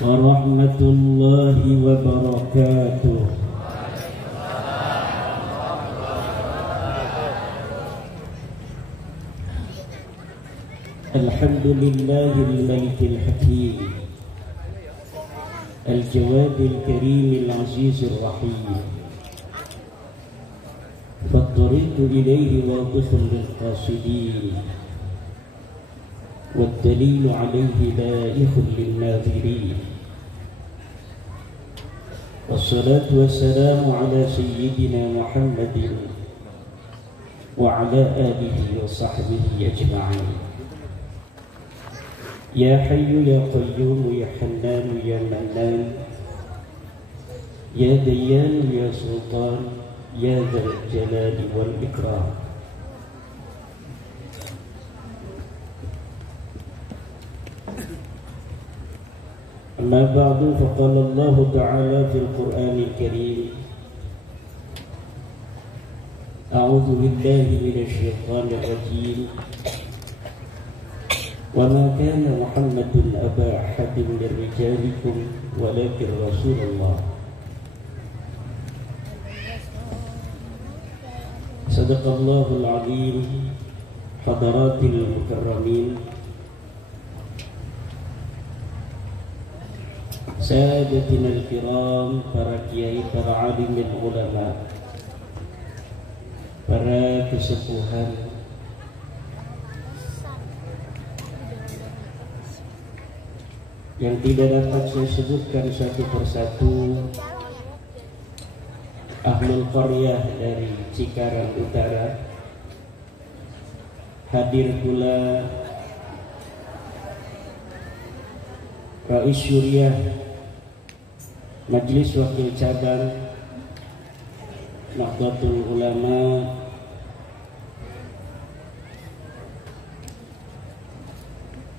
warahmatullahi wabarakatuh. Alhamdulillahil malikil hakim, al-jawadil karimil azizir rahim, fattariqu ilayhi wadihul lilqasidin, waddalilu alayhi laihul linnadhirin. Wassalatu wassalamu ala sayyidina Muhammadin wa ala alihi wa sahbihi ajma'in. Ya Hayyu ya Qayyum ya Hannan ya Mannan, ya Dayyan ya Sultan, ya Dzal Jalali wal Ikram. Amma ba'du, faqala Allah Ta'ala fil Qur'anil Karim, A'udzu billahi minasy syaithanir rajim. وَمَا كَانَ مُحَمَّدٌ أَبَا أَحَدٍ مِّن رِّجَالِكُمْ وَلَكِنْ رَسُولَ اللَّهِ. Sadaqallahul Azim. Hadaratil mukarramin, Sadatinal kiram, para kiai, para alimul ulama, para kesepuhan yang tidak dapat saya sebutkan satu persatu, Ahlul Qaryah dari Cikarang Utara. Hadir pula Rais Syuriah Majelis Wakil Cabang Nahdlatul Ulama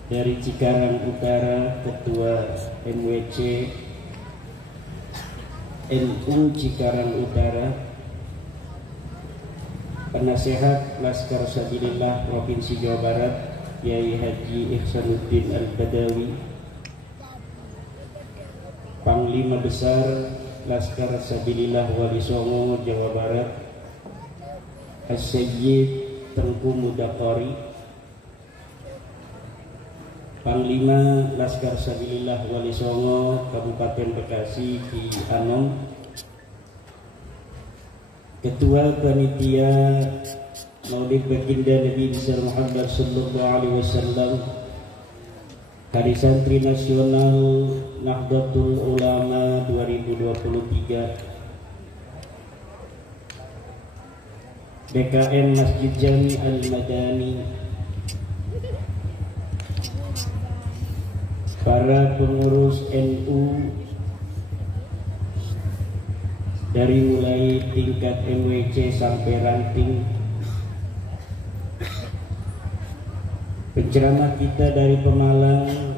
dari Cikarang Utara, Ketua MWC NU Cikarang Utara, Penasehat Laskar Sabilillah Provinsi Jawa Barat Kiai Haji Ihsanuddin Al-Badawi, Panglima Besar Laskar Sabilillah Wali Songo Jawa Barat As-Sayyid Tengku Mudaqari, Panglima Laskar Sabilillah Wali Songo Kabupaten Bekasi Ki Anom, Ketua Panitia Maulid Baginda Nabi besar Muhammad sallallahu alaihi wasallam, Hari Santri Nasional Nahdlatul Ulama 2023, DKM Masjid Jami Al-Madani, para pengurus NU dari mulai tingkat MWC sampai ranting, penceramah kita dari Pemalang,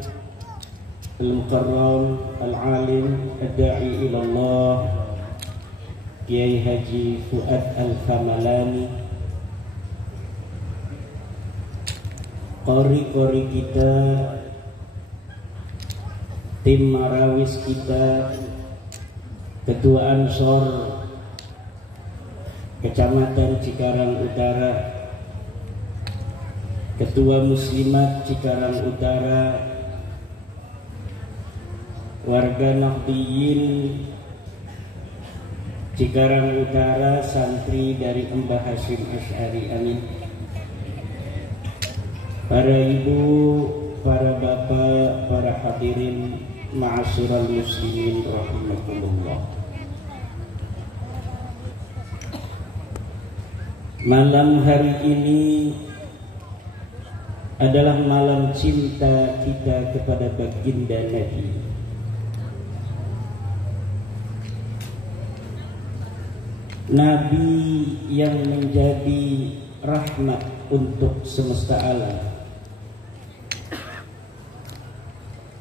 Al-Mukarram, Al-Alim, Ad-Da'i ilallah, Kiai Haji Fuad Al-Famalani, qori-qori kita, tim marawis kita, Ketua Ansor Kecamatan Cikarang Utara, Ketua Muslimat Cikarang Utara, warga Nahdliyin Cikarang Utara, santri dari Mbah Hasyim Asy'ari, amin. Para ibu, para bapak, para hadirin ma'asyiral muslimin rahimakumullah. Malam hari ini adalah malam cinta kita kepada baginda Nabi. Nabi yang menjadi rahmat untuk semesta alam.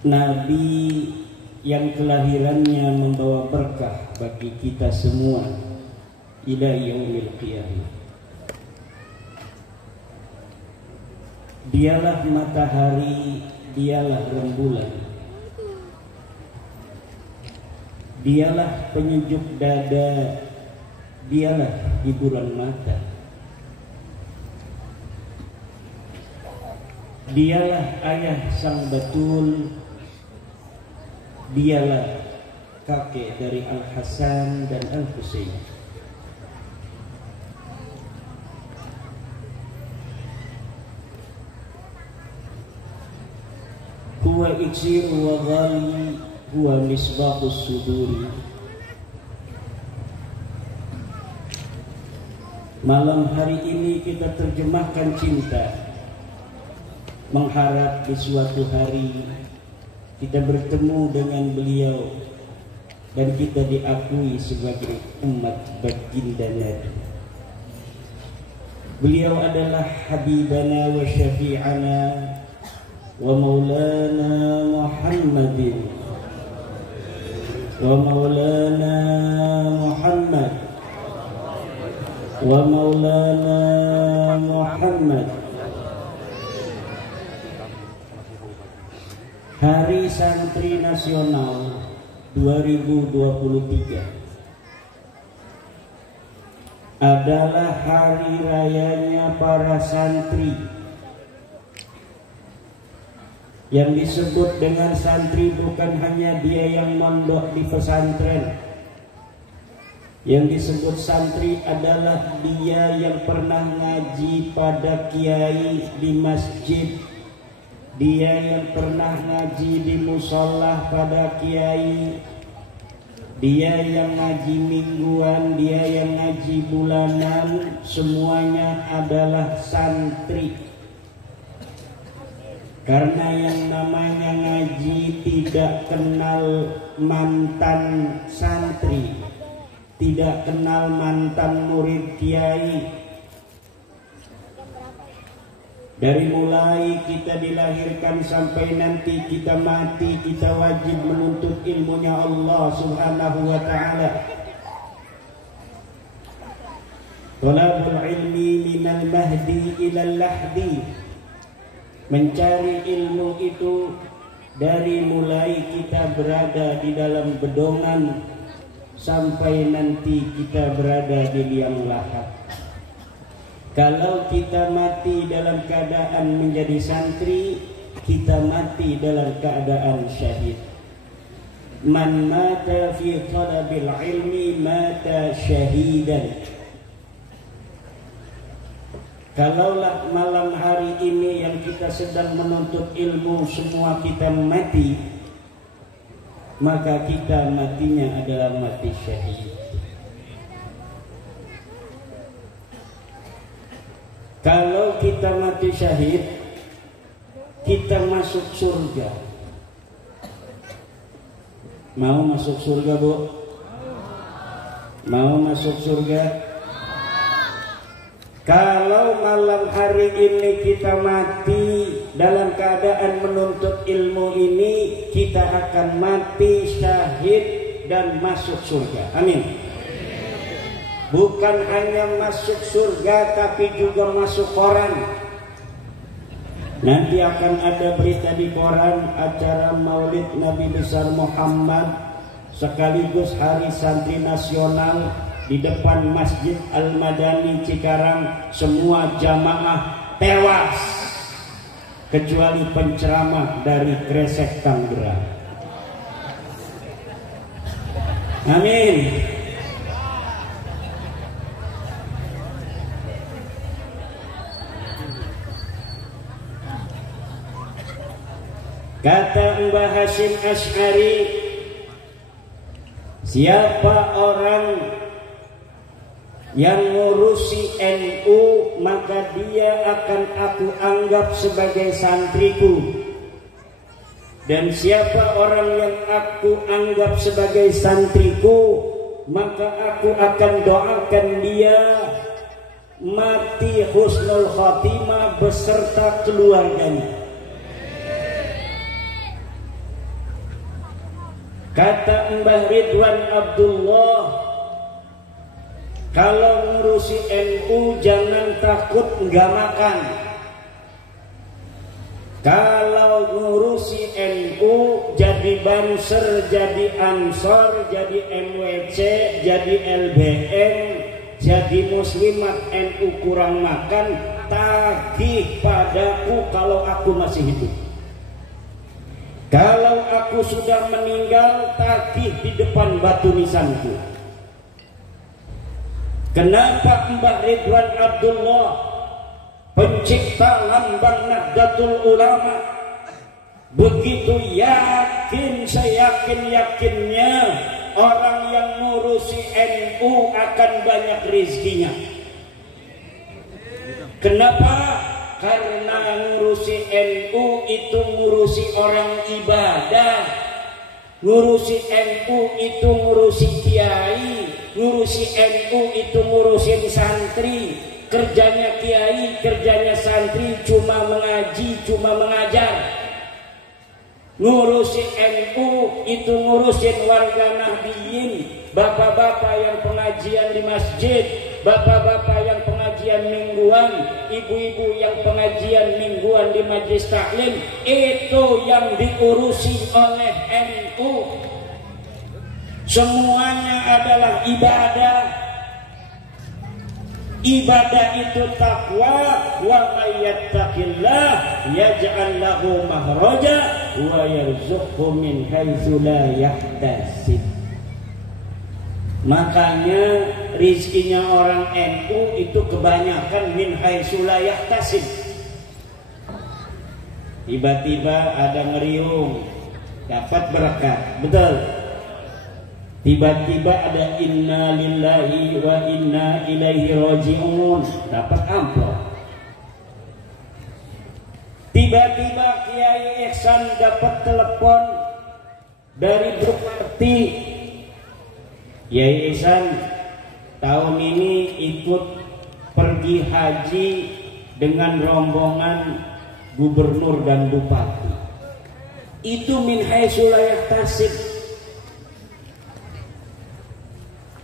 Nabi yang kelahirannya membawa berkah bagi kita semua ila yaumil qiyamah. Dialah matahari, dialah rembulan, Dialah penyejuk dada, dialah hiburan mata, dialah ayah sang Batul, dialah kakek dari Al-Hasan dan Al-Husain. Huwa iksir wa ghali, huwa misbahus suduri. Malam hari ini kita terjemahkan cinta, mengharap di suatu hari kita bertemu dengan beliau dan kita diakui sebagai umat baginda Nabi. Beliau adalah habibana wa syafi'ana wa maulana Muhammadin wa maulana Muhammad wa maulana Muhammad. Hari Santri Nasional 2023 adalah hari rayanya para santri. Yang disebut dengan santri bukan hanya dia yang mondok di pesantren. Yang disebut santri adalah dia yang pernah ngaji pada kiai di masjid, dia yang pernah ngaji di musola pada kiai, dia yang ngaji mingguan, dia yang ngaji bulanan, semuanya adalah santri. Karena yang namanya ngaji tidak kenal mantan santri, tidak kenal mantan murid kiai. Dari mulai kita dilahirkan sampai nanti kita mati, kita wajib menuntut ilmunya Allah Subhanahu wa ta'ala. Thalabul ilmi minal mahdi ilal lahdi. Mencari ilmu itu dari mulai kita berada di dalam bedongan sampai nanti kita berada di liang lahat. Kalau kita mati dalam keadaan menjadi santri, kita mati dalam keadaan syahid. Man mata fi talabil ilmi mata syahidan. Kalaulah malam hari ini yang kita sedang menuntut ilmu semua kita mati, maka kita matinya adalah mati syahid. Kalau kita mati syahid, kita masuk surga. Mau masuk surga, Bu? Mau masuk surga? Kalau malam hari ini kita mati dalam keadaan menuntut ilmu ini, kita akan mati syahid dan masuk surga. Amin. Bukan hanya masuk surga, tapi juga masuk koran. Nanti akan ada berita di koran acara Maulid Nabi besar Muhammad sekaligus Hari Santri Nasional di depan Masjid Al-Madani Cikarang. Semua jamaah tewas kecuali penceramah dari Gresik Tangerang. Amin. Kata Mbah Hasyim Asy'ari, siapa orang yang ngurusi NU maka dia akan aku anggap sebagai santriku, dan siapa orang yang aku anggap sebagai santriku maka aku akan doakan dia mati husnul khotimah beserta keluarganya. Kata Mbah Ridwan Abdullah, kalau ngurusi NU jangan takut nggak makan. Kalau ngurusi NU jadi Banser, jadi Ansor, jadi MWC, jadi LBM, jadi Muslimat NU kurang makan, tagih padaku kalau aku masih hidup. Kalau aku sudah meninggal, tagih di depan batu nisanku. Kenapa Mbah Ridwan Abdullah, pencipta lambang Nahdlatul Ulama, begitu yakin, seyakin-yakinnya orang yang ngurusi NU akan banyak rezekinya? Kenapa? Karena ngurusi NU itu ngurusi orang ibadah, ngurusi NU itu ngurusi kiai, ngurusi NU itu ngurusin santri. Kerjanya kiai, kerjanya santri cuma mengaji, cuma mengajar. Ngurusi NU itu ngurusin warga Nahdiyin, bapak-bapak yang pengajian di masjid, bapak-bapak yang pengajian mingguan, ibu-ibu yang pengajian mingguan di majelis taklim. Itu yang diurusi oleh NU. Semuanya adalah ibadah. Ibadah itu takwa. Wa may yattaqillah yaj'al lahu makhraja wa yarzuqhu min haitsu la yahtasib. Makanya rizkinya orang NU itu kebanyakan min haitsu la yahtasib. Tiba-tiba ada ngeriung, dapat berkat, betul. Tiba-tiba ada inna lillahi wa inna ilaihi raji'un, dapat amplop. Tiba-tiba Kiai Ihsan dapat telepon dari Bupati. Kiai Ihsan tahun ini ikut pergi haji dengan rombongan gubernur dan bupati. Itu min haitsu la yahtasib.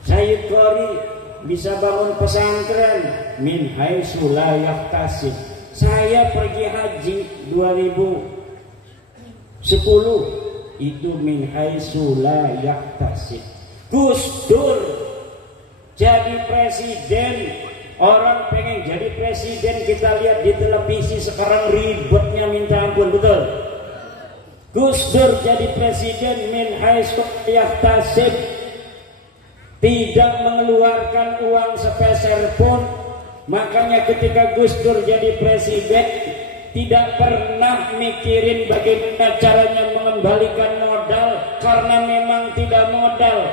Sayyid Qori bisa bangun pesantren min haitsu la yahtasib. Saya pergi haji 2010 itu min haitsu la yahtasib. Gus Dur jadi presiden, orang pengen jadi presiden, kita lihat di televisi sekarang ribetnya minta ampun, betul. Gus Dur jadi presiden min haitsu la yahtasib. Tidak mengeluarkan uang sepeser pun. Makanya ketika Gus Dur jadi presiden, tidak pernah mikirin bagaimana caranya mengembalikan modal, karena memang tidak modal.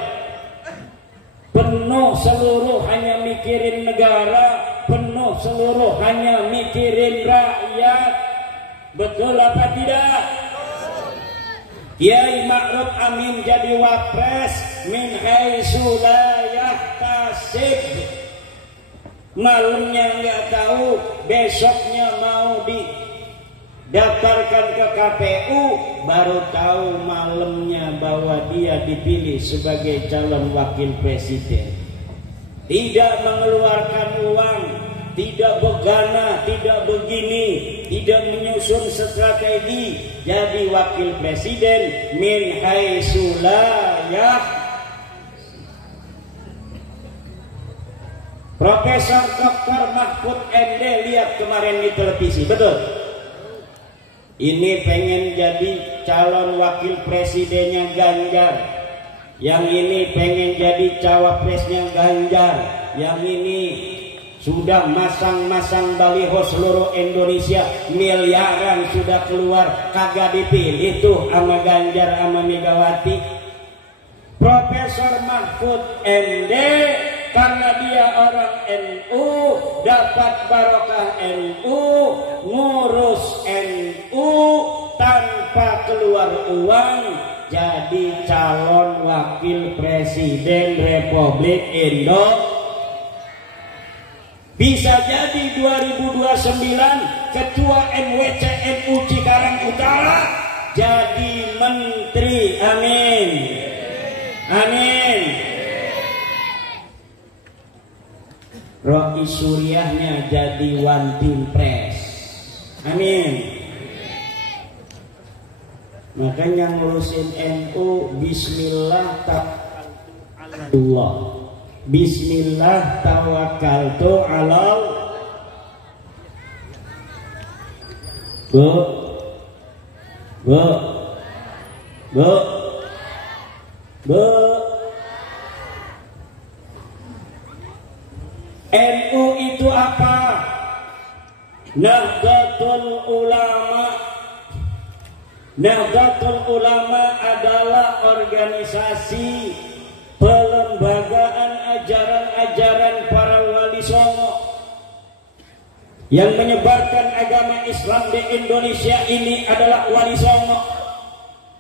Penuh seluruh hanya mikirin negara, penuh seluruh hanya mikirin rakyat. Betul apa tidak? Kiai Ma'ruf Amin jadi wapres min haitsu la yahtasib. Malamnya nggak tahu, besoknya mau didaftarkan ke KPU, baru tahu malamnya bahwa dia dipilih sebagai calon wakil presiden. Tidak mengeluarkan uang, tidak begana, tidak begini, tidak menyusun strategi, jadi wakil presiden min haitsu la yahtasib. Profesor Dr. Mahfud MD lihat kemarin di televisi, betul. Ini pengen jadi calon wakil presidennya Ganjar, yang ini pengen jadi cawapresnya Ganjar, yang ini sudah masang-masang baliho seluruh Indonesia, miliaran sudah keluar, kagak dipilih tuh sama Ganjar sama Megawati. Profesor Mahfud MD karena dia orang NU, dapat barokah NU, ngurus NU tanpa keluar uang, jadi calon wakil presiden Republik Indonesia. Bisa jadi 2029 ketua MWC NU Cikarang Utara jadi menteri. Amin. Amin. Roki Suriahnya jadi one team press. Amin. Makanya ngurusin NU bismillah Allah. Bismillah tawakkaltu alal. Bu. NU itu apa? Nahdlatul Ulama. Nahdlatul Ulama adalah organisasi pelembagaan ajaran-ajaran para wali songo yang menyebarkan agama Islam di Indonesia. Ini adalah wali songo.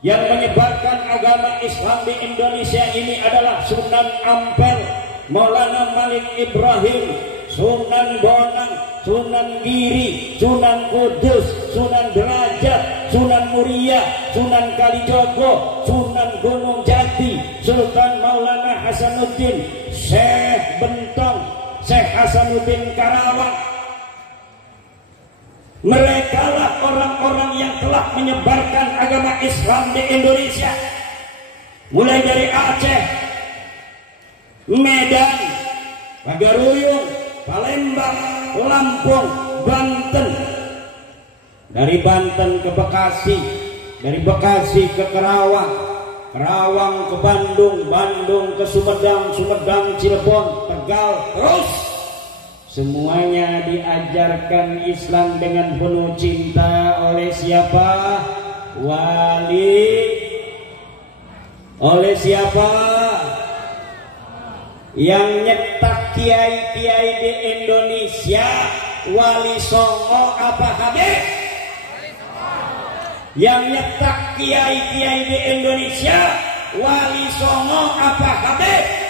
Yang menyebarkan agama Islam di Indonesia ini adalah Sunan Ampel, Maulana Malik Ibrahim, Sunan Bonang, Sunan Giri, Sunan Kudus, Sunan Derajat, Sunan Muria, Sunan Kalijogo, Sunan Gunung Jati, Sultan Maulana Hasanuddin, Syekh Bentong, Syekh Hasanuddin Karawang. Mereka lah orang-orang yang telah menyebarkan agama Islam di Indonesia, mulai dari Aceh, Medan, Pagaruyung, Palembang, Lampung, Banten, dari Banten ke Bekasi, dari Bekasi ke Kerawang, Kerawang ke Bandung, Bandung ke Sumedang, Sumedang Cirebon, Tegal, terus semuanya diajarkan Islam dengan penuh cinta oleh siapa? Oleh siapa? Yang nyetak kiai-kiai di Indonesia, wali songo apa Habib? Yang nyetak kiai-kiai di Indonesia, wali songo apa Habib?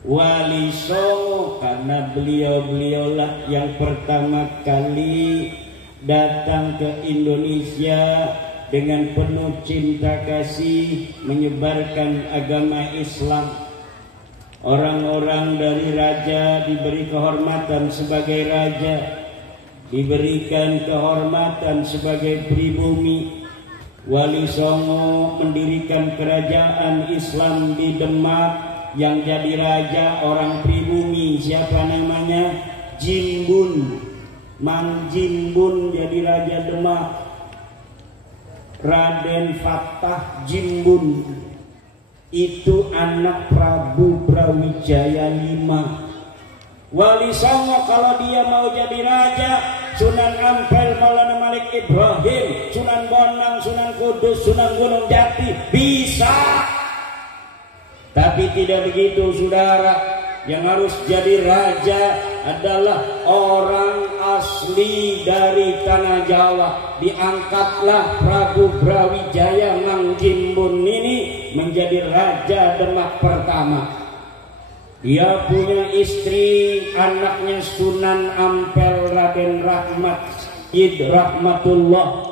Wali Songo, karena beliau-beliaulah yang pertama kali datang ke Indonesia dengan penuh cinta kasih menyebarkan agama Islam. Orang-orang dari raja diberi kehormatan sebagai raja, diberikan kehormatan sebagai pribumi. Wali Songo mendirikan kerajaan Islam di Demak. Yang jadi raja orang pribumi siapa namanya? Jimbun. Mang Jimbun jadi raja Demak. Raden Fatah Jimbun itu anak Prabu Brawijaya V. Wali Songo kalau dia mau jadi raja, Sunan Ampel, Maulana Malik Ibrahim, Sunan Bonang, Sunan Kudus, Sunan Gunung Jati bisa. Tapi tidak begitu saudara. Yang harus jadi raja adalah orang asli dari tanah Jawa. Diangkatlah Prabu Brawijaya Mang Jimbun ini menjadi raja Demak pertama. Dia punya istri, anaknya Sunan Ampel Raden Rahmat Id Rahmatullah.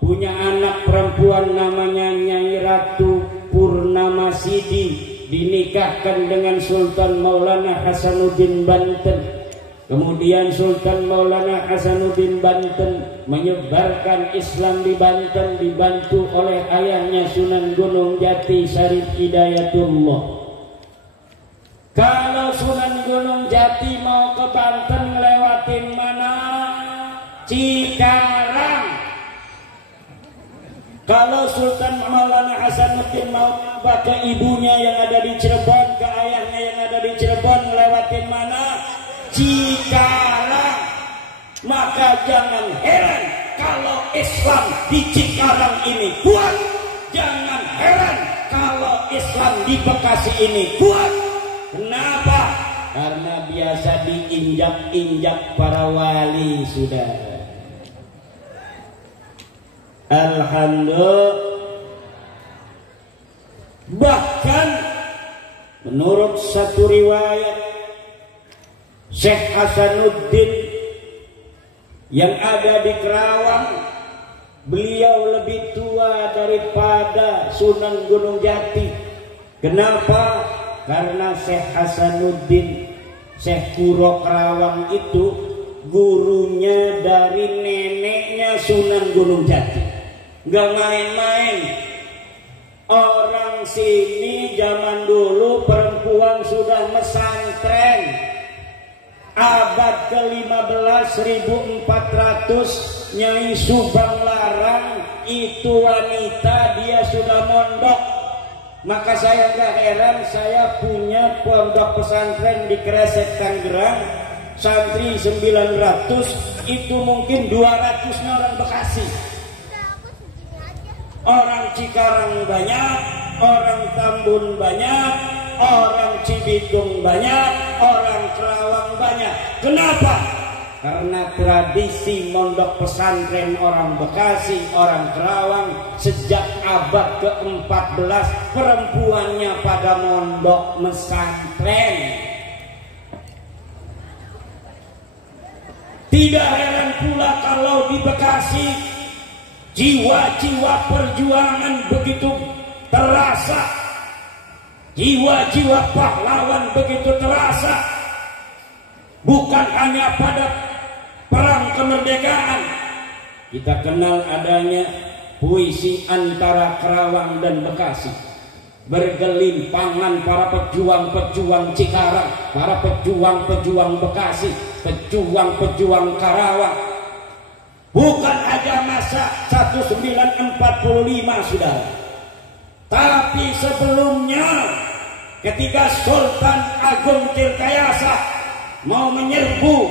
Punya anak perempuan namanya Nyai Ratu Purnama Sidi, dinikahkan dengan Sultan Maulana Hasanuddin Banten. Kemudian Sultan Maulana Hasanuddin Banten menyebarkan Islam di Banten, dibantu oleh ayahnya Sunan Gunung Jati Syarif Hidayatullah. Kalau Sunan Gunung Jati mau ke Banten ngelewatin mana? Cikarang. Kalau Sultan Maulana Hasanuddin mau ke ibunya yang ada di Cirebon, ke ayahnya yang ada di Cirebon, ngelewatin mana? Cikarang. Maka jangan heran kalau Islam di Cikarang ini kuat. Jangan heran kalau Islam di Bekasi ini kuat. Kenapa? Karena biasa diinjak-injak para wali, saudara. Alhamdulillah. Bahkan menurut satu riwayat, Syekh Hasanuddin yang ada di Kerawang, beliau lebih tua daripada Sunan Gunung Jati. Kenapa? Karena Syekh Hasanuddin, Syekh Kuro Kerawang itu gurunya dari neneknya Sunan Gunung Jati. nggak main-main. Orang sini zaman dulu perempuan sudah mesantren. Abad ke-15 1400 Nyai Subang Larang itu wanita, dia sudah mondok. Maka saya gak heran, saya punya pondok pesantren di Kresek Tangerang, santri 900, itu mungkin 200-nya orang Bekasi. Orang Cikarang banyak, orang Tambun banyak, orang Cibitung banyak, orang Kerawang banyak. Kenapa? Karena tradisi mondok pesantren orang Bekasi, orang Kerawang sejak abad ke-14 perempuannya pada mondok pesantren. Tidak heran pula kalau di Bekasi jiwa-jiwa perjuangan begitu terasa, jiwa-jiwa pahlawan begitu terasa. Bukan hanya pada perang kemerdekaan, kita kenal adanya puisi antara Kerawang dan Bekasi. Bergelimpangan para pejuang-pejuang Cikarang, para pejuang-pejuang Bekasi, pejuang-pejuang Karawang. Bukan aja masa 1945 saudara, tapi sebelumnya ketika Sultan Agung Tirtayasa mau menyerbu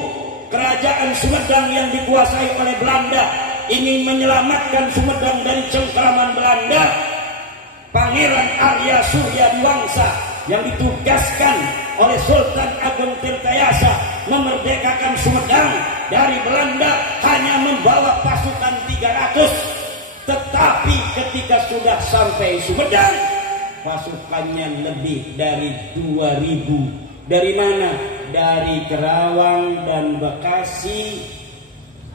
kerajaan Sumedang yang dikuasai oleh Belanda, ingin menyelamatkan Sumedang dari cengkraman Belanda, Pangeran Arya Surya Diwangsa yang ditugaskan oleh Sultan Agung Tirtayasa memerdekakan Sumedang dari Belanda hanya membawa pasukan 300. Tetapi ketika sudah sampai Sumedang, pasukannya lebih dari 2000. Dari mana? Dari Kerawang dan Bekasi.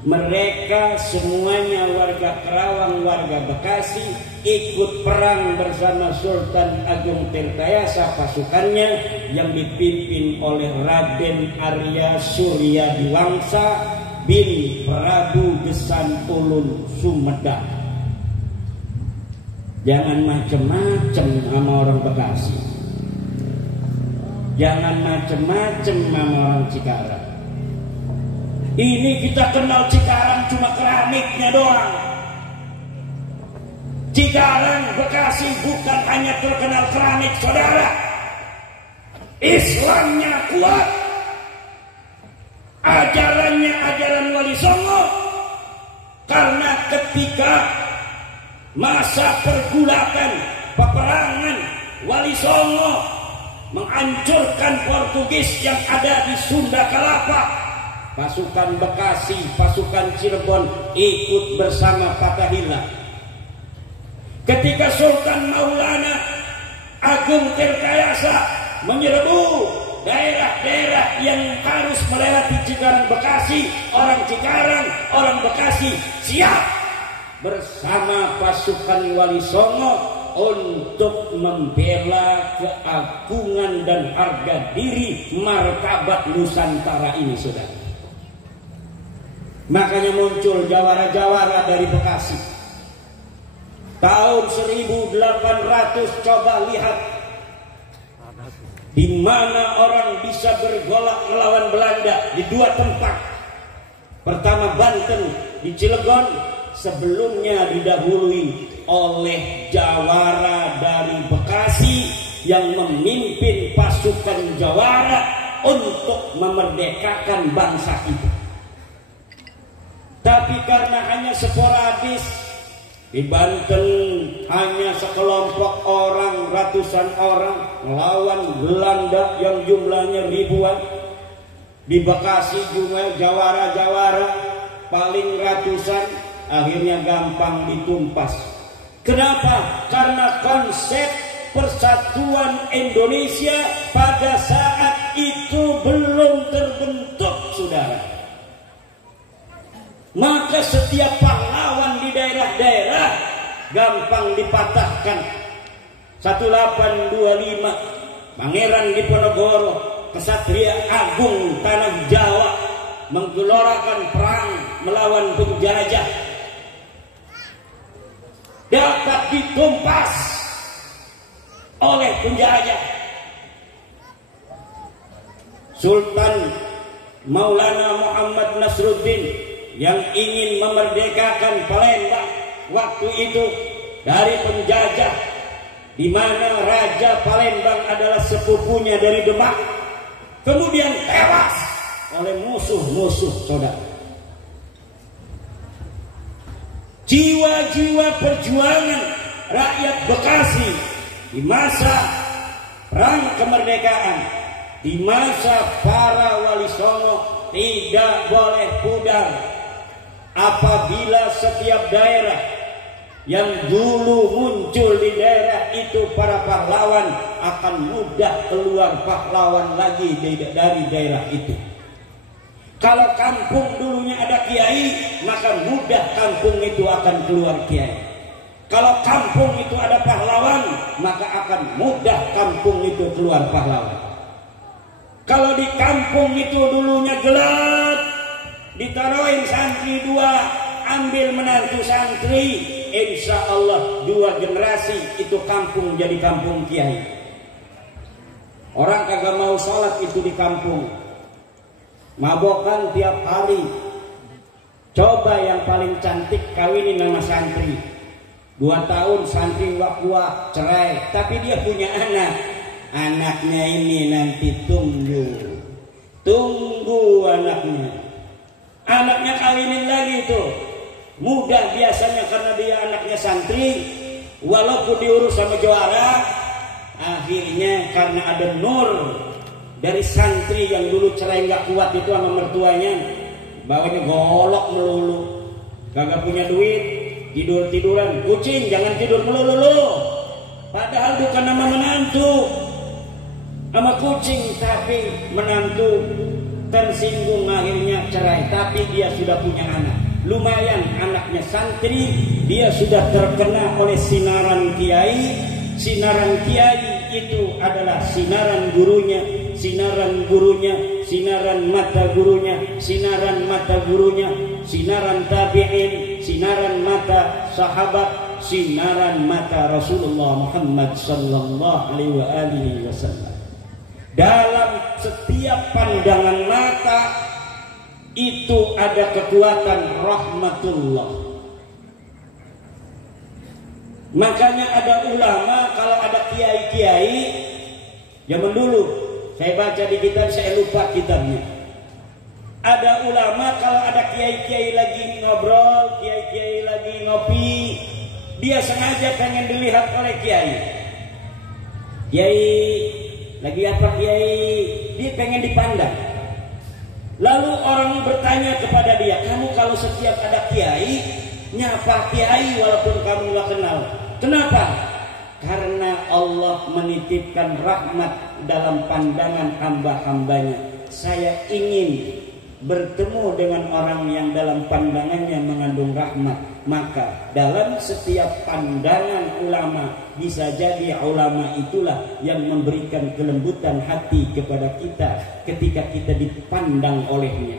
Mereka semuanya warga Kerawang, warga Bekasi ikut perang bersama Sultan Agung Tirtayasa, pasukannya yang dipimpin oleh Raden Arya Surya Diwangsa bin Prabu Gesan Ulun Sumedang. Jangan macem-macem sama orang Bekasi, jangan macem-macem sama orang Cikarang. Ini kita kenal Cikarang cuma keramiknya doang. Cikarang, Bekasi bukan hanya terkenal keramik saudara, Islamnya kuat, ajarannya ajaran Wali Songo. Karena ketika masa pergulakan peperangan, Wali Songo menghancurkan Portugis yang ada di Sunda Kelapa, pasukan Bekasi, pasukan Cirebon ikut bersama Fatahillah. Ketika Sultan Maulana Agung Tirtayasa menyerbu daerah-daerah yang harus melewati Cikarang Bekasi, orang Cikarang, orang Bekasi siap bersama pasukan Wali Songo untuk membela keagungan dan harga diri martabat Nusantara ini, saudara. Makanya muncul jawara-jawara dari Bekasi. Tahun 1800, coba lihat di mana orang bisa bergolak melawan Belanda di dua tempat. Pertama Banten di Cilegon, sebelumnya didahului oleh jawara dari Bekasi yang memimpin pasukan jawara untuk memerdekakan bangsa itu. Tapi karena hanya sporadis, di Banten hanya sekelompok orang, ratusan orang melawan Belanda yang jumlahnya ribuan. Di Bekasi juga jawara-jawara paling ratusan, akhirnya gampang ditumpas. Kenapa? Karena konsep persatuan Indonesia pada saat itu belum terbentuk, saudara. Maka setiap pahlawan di daerah-daerah gampang dipatahkan. 1825 Pangeran Diponegoro, Kesatria Agung Tanah Jawa, menggelorakan perang melawan penjajah. dapat ditumpas oleh penjajah. Sultan Maulana Muhammad Nasruddin yang ingin memerdekakan Palembang waktu itu dari penjajah, di mana Raja Palembang adalah sepupunya dari Demak, kemudian tewas oleh musuh-musuh saudara. Jiwa-jiwa perjuangan rakyat Bekasi di masa perang kemerdekaan, di masa para wali songo tidak boleh pudar. Apabila setiap daerah yang dulu muncul di daerah itu para pahlawan, akan mudah keluar pahlawan lagi dari daerah itu. Kalau kampung dulunya ada kiai, maka mudah kampung itu akan keluar kiai. Kalau kampung itu ada pahlawan, maka akan mudah kampung itu keluar pahlawan. Kalau di kampung itu dulunya gelap, ditaruhin santri dua, ambil menantu santri, insya Allah 2 generasi itu kampung jadi kampung kiai. Orang kagak mau sholat itu di kampung, mabokan tiap hari. Coba yang paling cantik kawinin nama santri, 2 tahun santri wak cerai, tapi dia punya anak. Anaknya ini nanti tunggu anaknya. Anaknya kawinin lagi tuh. Mudah biasanya karena dia anaknya santri, walaupun diurus sama juara, akhirnya karena ada nur dari santri yang dulu cerai nggak kuat itu sama mertuanya, bawanya golok melulu, kagak punya duit, tiduran, kucing jangan tidur melulu, padahal bukan nama menantu, sama kucing, tapi menantu tersinggung akhirnya cerai, tapi dia sudah punya anak. Lumayan anaknya santri, dia sudah terkena oleh sinaran kiai. Sinaran kiai itu adalah sinaran gurunya, sinaran gurunya, sinaran mata gurunya, sinaran mata gurunya, sinaran tabi'in, sinaran mata sahabat, sinaran mata Rasulullah Muhammad sallallahu alaihi wasallam. Dalam setiap pandangan mata itu ada kekuatan rahmatullah. Makanya ada ulama, kalau ada kiai-kiai zaman dulu, saya baca di kitab, saya lupa kitabnya. Ada ulama kalau ada kiai-kiai lagi ngobrol, kiai-kiai lagi ngopi, dia sengaja pengen dilihat oleh kiai. Kiai lagi apa kiai? Dia pengen dipandang. Lalu orang bertanya kepada dia, kamu kalau setiap ada kiai, nyapa kiai walaupun kamu gak kenal. Kenapa? Karena Allah menitipkan rahmat dalam pandangan hamba-hambanya. Saya ingin bertemu dengan orang yang dalam pandangannya mengandung rahmat. Maka dalam setiap pandangan ulama, bisa jadi ulama itulah yang memberikan kelembutan hati kepada kita ketika kita dipandang olehnya.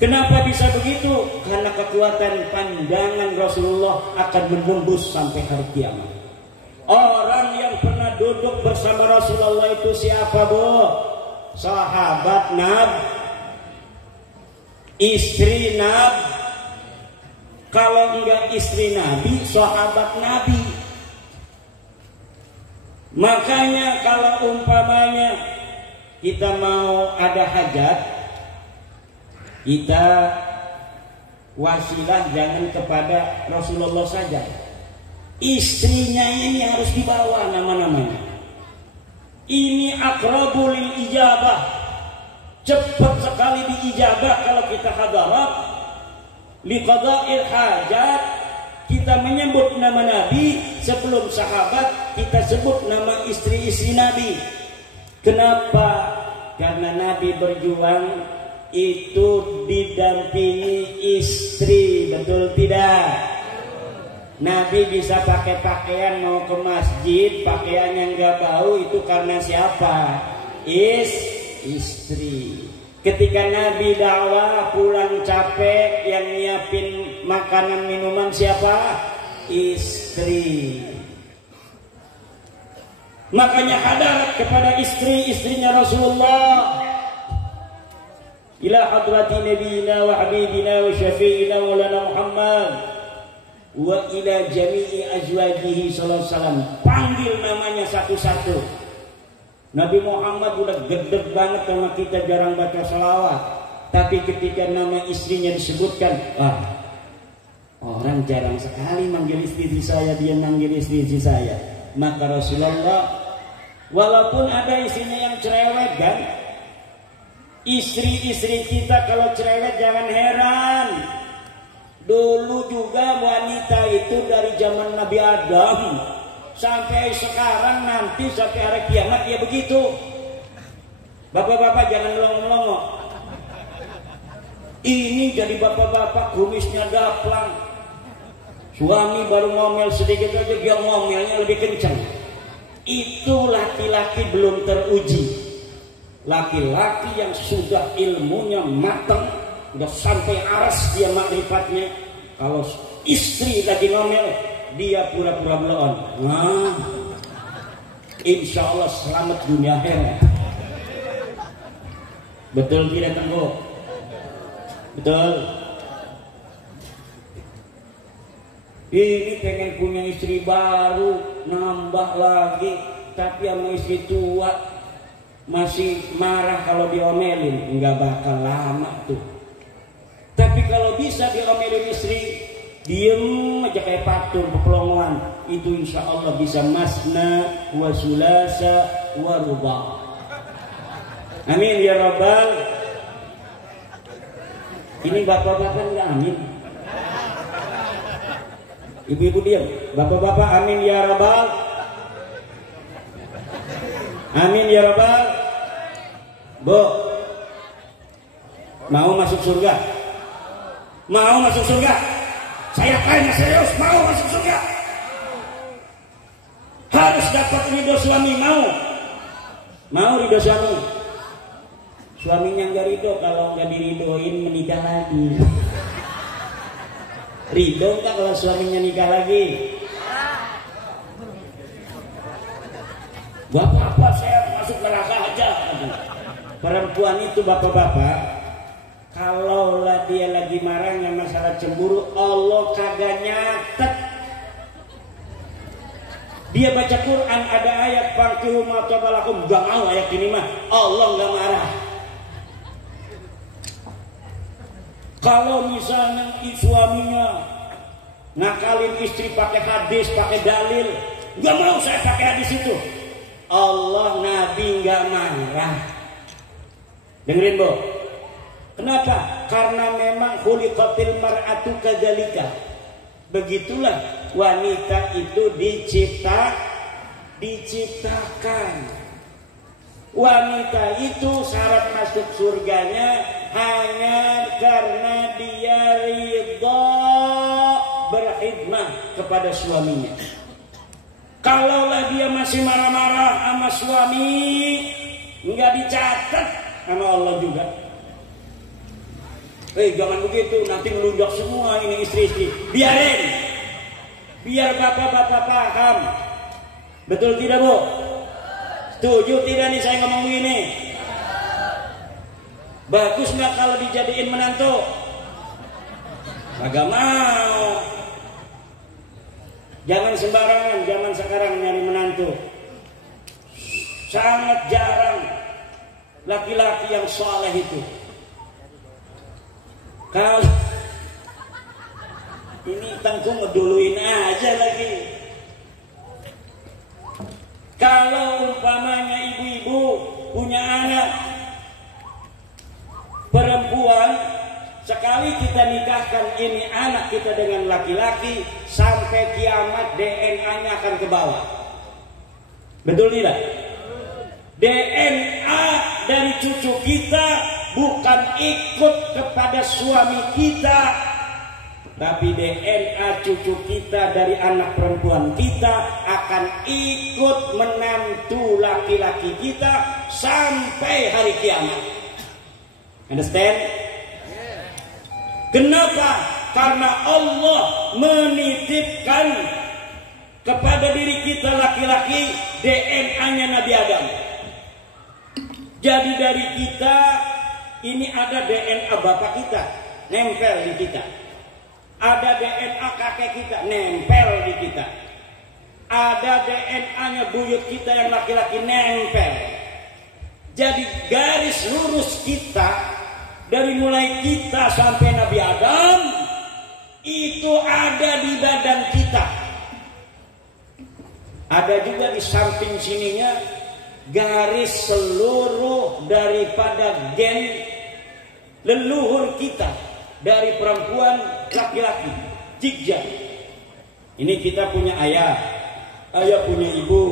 Kenapa bisa begitu? Karena kekuatan pandangan Rasulullah akan menembus sampai hari kiamat. Orang yang pernah duduk bersama Rasulullah itu siapa, Bu? Sahabat Nabi, istri Nabi. Kalau enggak istri Nabi, sahabat Nabi. Makanya kalau umpamanya kita mau ada hajat, kita wasilah jangan kepada Rasulullah saja. Istrinya ini harus dibawa nama-namanya. Ini aqrabu lil ijabah. Cepat sekali diijabah kalau kita hadarat. Liqada'il hajat, kita menyebut nama Nabi. Sebelum sahabat kita sebut nama istri-istri Nabi. Kenapa? Karena Nabi berjuang itu didampingi istri, betul tidak? Nabi bisa pakai pakaian mau ke masjid, pakaian yang gak bau, itu karena siapa? Istri. Ketika Nabi dakwah pulang capek, yang nyiapin makanan minuman siapa? istri. Makanya hadarat kepada istri-istrinya Rasulullah. Ila hadrati nabiyina wa habibina wa syafi'ina wa lana Muhammad wa ila jami'i azwajihi sallallahu alaihi wasallam. Panggil namanya satu-satu. Nabi Muhammad udah gedeg banget sama kita, jarang baca salawat. Tapi ketika nama istrinya disebutkan, wah, orang jarang sekali manggil istri saya, dia manggil istri saya. Maka Rasulullah, walaupun ada istrinya yang cerewet kan, istri-istri kita kalau cerewet jangan heran. Dulu juga wanita itu dari zaman Nabi Adam sampai sekarang, nanti sampai hari kiamat dia begitu. Bapak-bapak jangan melongo-melongo. Ini jadi bapak-bapak kumisnya daplang. Suami baru ngomel sedikit aja dia ngomelnya lebih kencang. Itu laki-laki belum teruji. Laki-laki yang sudah ilmunya matang, udah sampai aras dia makrifatnya. Kalau istri lagi ngomel, dia pura-pura belon. Nah, insya Allah selamat dunia akhirat. Betul tidak Tengku? Betul. Ini pengen punya istri baru, nambah lagi, tapi sama istri tua masih marah kalau diomelin, nggak bakal lama tuh. Tapi kalau bisa diomelin istri, diem aja kayak patung peplongoan, itu insya Allah bisa masna wa sulasa wa ruba. Amin ya rabbal. Ini bapak-bapak nggak amin? Ibu-ibu diam. Bapak-bapak amin ya rabbal. Amin ya rabbal. Bu, mau masuk surga? Mau masuk surga? Saya tanya serius, mau masuk surga? Harus dapat ridho suami, mau? Mau ridho suami? Suaminya nggak ridho, kalau nggak diridoin menikah lagi. Ridho nggak kalau suaminya nikah lagi? Bapak-bapak saya masuk neraka aja. Perempuan itu bapak-bapak, kalau dia lagi marahnya masalah cemburu, Allah kagak nyatet. Dia baca Quran ada ayat fankihu ma taba lakum, enggak mau ayat ini mah, Allah enggak marah. Kalau misalnya suaminya ngakalin istri pakai hadis, pakai dalil, enggak mau saya pakai hadis itu, Allah Nabi enggak marah. Dengerin Bu. Kenapa? Karena memang khuliqatil mar'atu kadzalika. Begitulah wanita itu diciptakan. Wanita itu syarat masuk surganya hanya karena dia ridha berkhidmah kepada suaminya. Kalaulah dia masih marah-marah sama suami, enggak dicatat sama Allah juga. Jangan begitu, nanti melunjak semua ini istri-istri. Biarin, biar bapak-bapak paham. Betul tidak Bu? Setuju tidak nih saya ngomong begini? Bagus nggak kalau dijadiin menantu? Kagak mau. Jangan sembarangan, zaman sekarang nyari menantu. Sangat jarang laki-laki yang saleh itu. Kalau ini Tengku ngeduluin aja lagi. Kalau umpamanya ibu-ibu punya anak perempuan, sekali kita nikahkan ini anak kita dengan laki-laki, sampai kiamat DNA-nya akan ke bawah. Betul tidak? DNA dari cucu kita bukan ikut kepada suami kita, tapi DNA cucu kita dari anak perempuan kita akan ikut menantu laki-laki kita sampai hari kiamat. Understand? Kenapa? karena Allah menitipkan kepada diri kita laki-laki DNA-nya Nabi Adam. Jadi dari kita ini ada DNA bapak kita nempel di kita. Ada DNA kakek kita nempel di kita. Ada DNA-nya buyut kita yang laki-laki nempel. Jadi garis lurus kita dari mulai kita sampai Nabi Adam itu ada di badan kita. Ada juga di samping sininya garis seluruh daripada gen leluhur kita dari perempuan laki-laki. Jigja. Ini kita punya ayah, ayah punya ibu,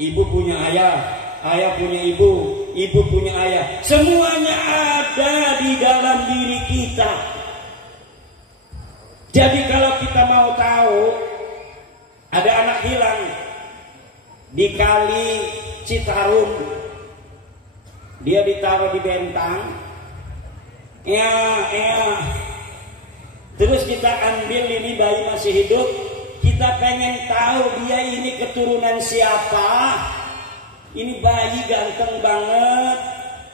ibu punya ayah, ayah punya ibu, ibu punya ayah. Semuanya ada di dalam diri kita. Jadi kalau kita mau tahu ada anak hilang di Kali Citarum, dia ditaruh di bentang, terus kita ambil ini bayi masih hidup, kita pengen tahu dia ini keturunan siapa. Ini bayi ganteng banget,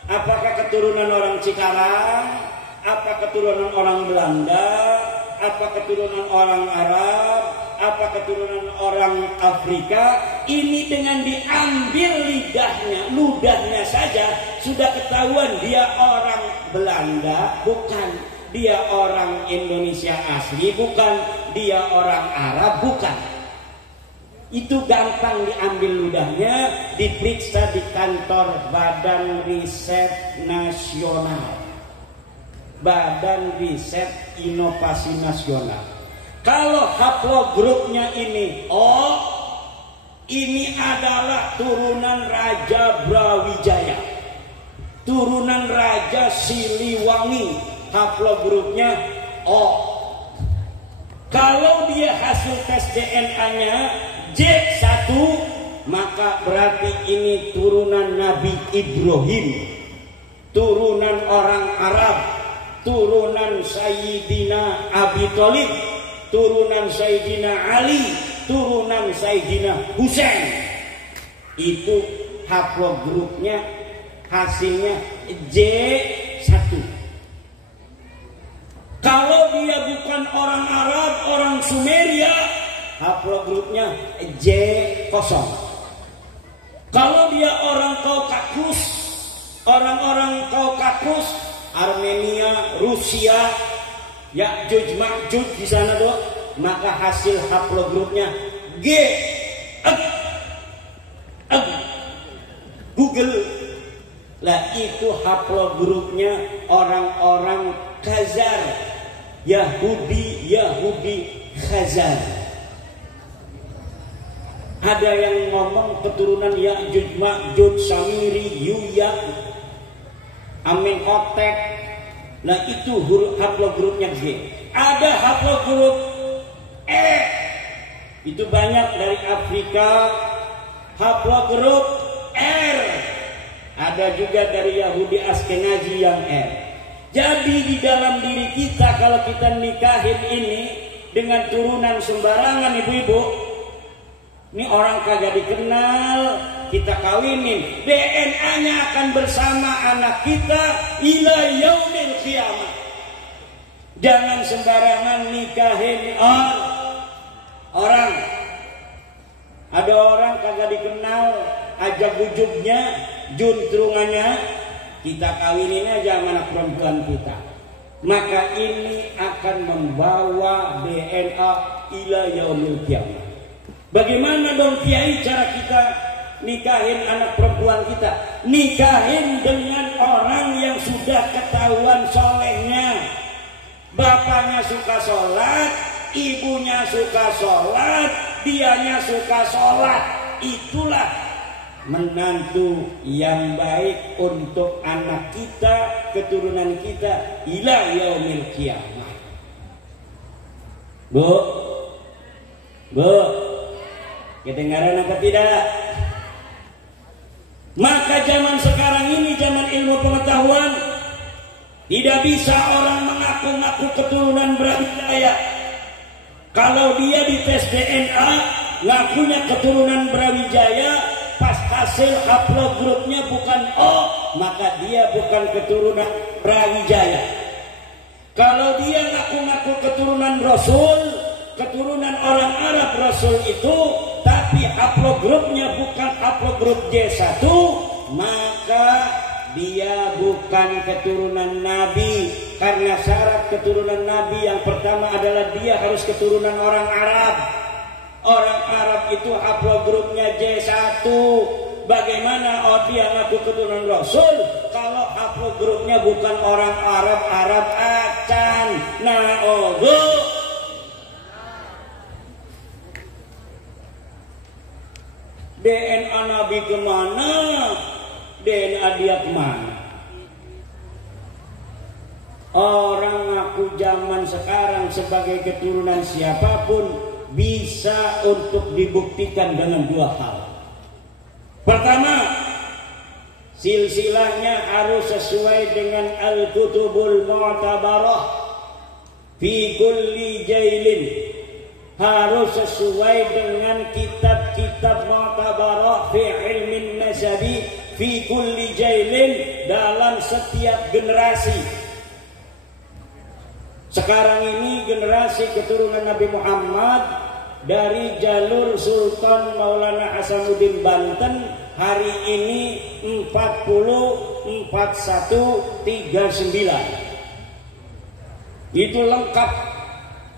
apakah keturunan orang Cikarang, apa keturunan orang Belanda, apa keturunan orang Arab, apa keturunan orang Afrika. Ini dengan diambil ludahnya saja sudah ketahuan dia orang Belanda bukan, dia orang Indonesia asli bukan, dia orang Arab bukan. Itu gampang diambil ludahnya, diperiksa di kantor Badan Riset Nasional, Badan Riset Inovasi Nasional. Kalau haplogrupnya ini ini adalah turunan Raja Brawijaya, turunan Raja Siliwangi, haplogrupnya O. Kalau dia hasil tes DNA-nya J1, maka berarti ini turunan Nabi Ibrahim, turunan orang Arab, turunan Sayyidina Abi Thalib, turunan Sayyidina Ali, turunan Sayyidina Husain. Itu haplogrupnya hasilnya J1. Kalau dia bukan orang Arab, orang Sumeria, haplogrupnya J0. Kalau dia orang Kaukasus, orang-orang Kaukasus, Armenia, Rusia, Ya'juj Ma'juj di sana doh, maka hasil haplogrupnya G. Google lah, itu haplogrupnya orang-orang Khazar, Yahudi Khazar. Ada yang ngomong keturunan Ya'juj Ma'juj, Samiri, Yuya, Amenhotep. Nah itu haplogrupnya G. Ada haplogrup E, itu banyak dari Afrika. Haplogrup R, ada juga dari Yahudi Askenazi yang R. Jadi di dalam diri kita kalau kita nikahin ini dengan turunan sembarangan, ibu-ibu, ini orang kagak dikenal, kita kawinin, DNA-nya akan bersama anak kita ila yaumil qiyamah. Jangan sembarangan nikahin orang. Ada orang kagak dikenal, ajak bujuknya, juntrungannya, kita kawinin aja sama anak perempuan kita. Maka ini akan membawa DNA ila yaumil qiyamah. Bagaimana dong Kiai cara kita nikahin anak perempuan kita? Nikahin dengan orang yang sudah ketahuan solehnya. Bapaknya suka sholat, ibunya suka sholat, dianya suka sholat. Itulah menantu yang baik untuk anak kita, keturunan kita ila yaumil qiyamah. Bu, kedengaran apa tidak? Maka zaman sekarang ini zaman ilmu pengetahuan, Tidak bisa orang mengaku-ngaku keturunan Brawijaya. Kalau dia di tes DNA ngakunya keturunan Brawijaya, pas hasil haplogrupnya bukan O, maka dia bukan keturunan Brawijaya. Kalau dia ngaku-ngaku keturunan Rasul, keturunan orang Arab Rasul itu, tapi haplogrupnya bukan haplogrup J1, maka dia bukan keturunan Nabi. Karena syarat keturunan Nabi yang pertama adalah dia harus keturunan orang Arab. Orang Arab itu haplogrupnya J1. Bagaimana dia ngaku keturunan Rasul kalau haplogrupnya bukan orang Arab, Arab acan. Nah, DNA Nabi kemana? DNA dia kemana? Orang ngaku zaman sekarang sebagai keturunan siapapun bisa untuk dibuktikan dengan dua hal. Pertama, silsilahnya harus sesuai dengan Al-Kutubul Mu'tabarah fi kulli jailin. Harus sesuai dengan kitab-kitab Mu'tabarah fi ilmin nasabi fi kulli jailin, dalam setiap generasi. Sekarang ini generasi keturunan Nabi Muhammad dari jalur Sultan Maulana Hasanuddin Banten hari ini 404139. Itu lengkap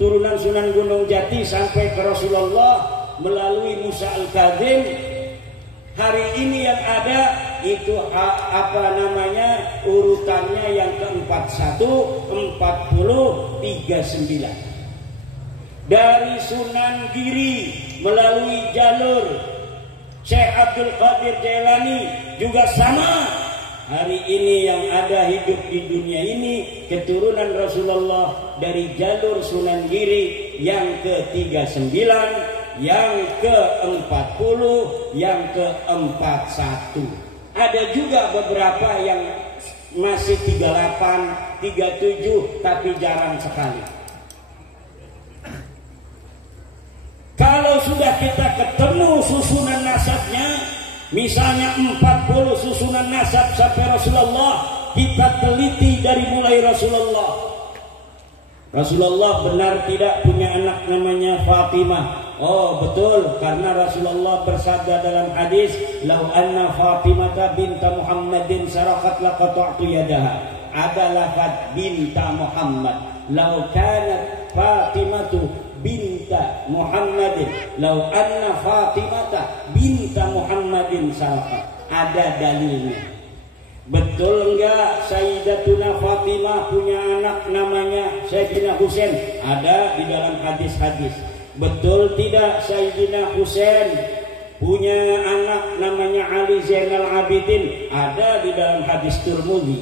turunan Sunan Gunung Jati sampai ke Rasulullah melalui Musa Al-Kadzim. Hari ini yang ada itu urutannya yang ke-41 4039. Dari Sunan Giri melalui jalur Syekh Abdul Qadir Jailani juga sama. Hari ini yang ada hidup di dunia ini keturunan Rasulullah dari jalur Sunan Giri yang ke-39, yang ke-40, yang ke-41. Ada juga beberapa yang masih 38, 37, tapi jarang sekali. Kalau sudah kita ketemu susunan nasabnya, misalnya 40 susunan nasab sampai Rasulullah, kita teliti dari mulai Rasulullah. Rasulullah benar tidak punya anak namanya Fatimah. Oh betul, karena Rasulullah bersabda dalam hadis, "Lau anna Fatimah binta Muhammadin sarakat laqata'tu yadaha." Ada lafaz binta Muhammad. "Lau kanat Fatimatu binta Muhammadin, lau anna Fatimata binta Muhammadin sarakat." Ada dalilnya. Betul enggak Sayyidatuna Fatimah punya anak namanya Sayyidina Husain? Ada di dalam hadis-hadis. Betul tidak Sayyidina Husain punya anak namanya Ali Zainal Abidin? Ada di dalam hadis Tirmidzi.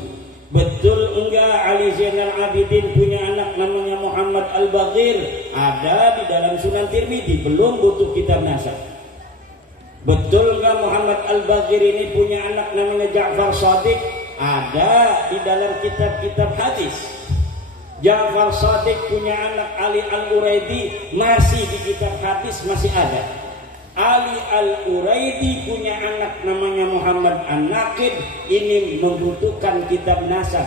Betul enggak Ali Zainal Abidin punya anak namanya Muhammad Al-Baghir? Ada di dalam Sunan Tirmidzi, belum butuh kitab nasab. Betul enggak Muhammad Al-Baghir ini punya anak namanya Ja'far Shadiq? Ada di dalam kitab-kitab hadis. Ja'far Shadiq punya anak Ali Al-Uraidi, masih di kitab hadis masih ada. Ali Al-Uraidi punya anak namanya Muhammad An-Naqid, ini membutuhkan kitab nasab.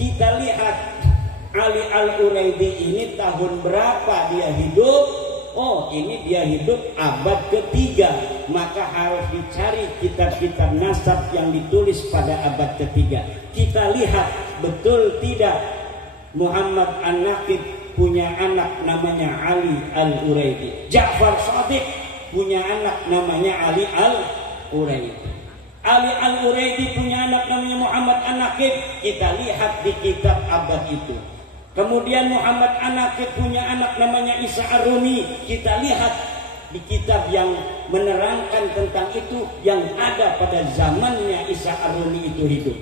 Kita lihat Ali Al-Uraidi ini tahun berapa dia hidup. Oh, ini dia hidup abad ketiga, maka harus dicari kitab-kitab nasab yang ditulis pada abad ketiga. Kita lihat betul tidak Muhammad An-Naqid punya anak namanya Ali Al-Uraidi. Ja'far Shadiq punya anak namanya Ali Al-Uraidi. Ali Al-Uraidi punya anak namanya Muhammad An-Naqid. Kita lihat di kitab abad itu. Kemudian Muhammad An-Naqid punya anak namanya Isa Ar-Rumi. Kita lihat di kitab yang menerangkan tentang itu yang ada pada zamannya Isa Ar-Rumi itu hidup.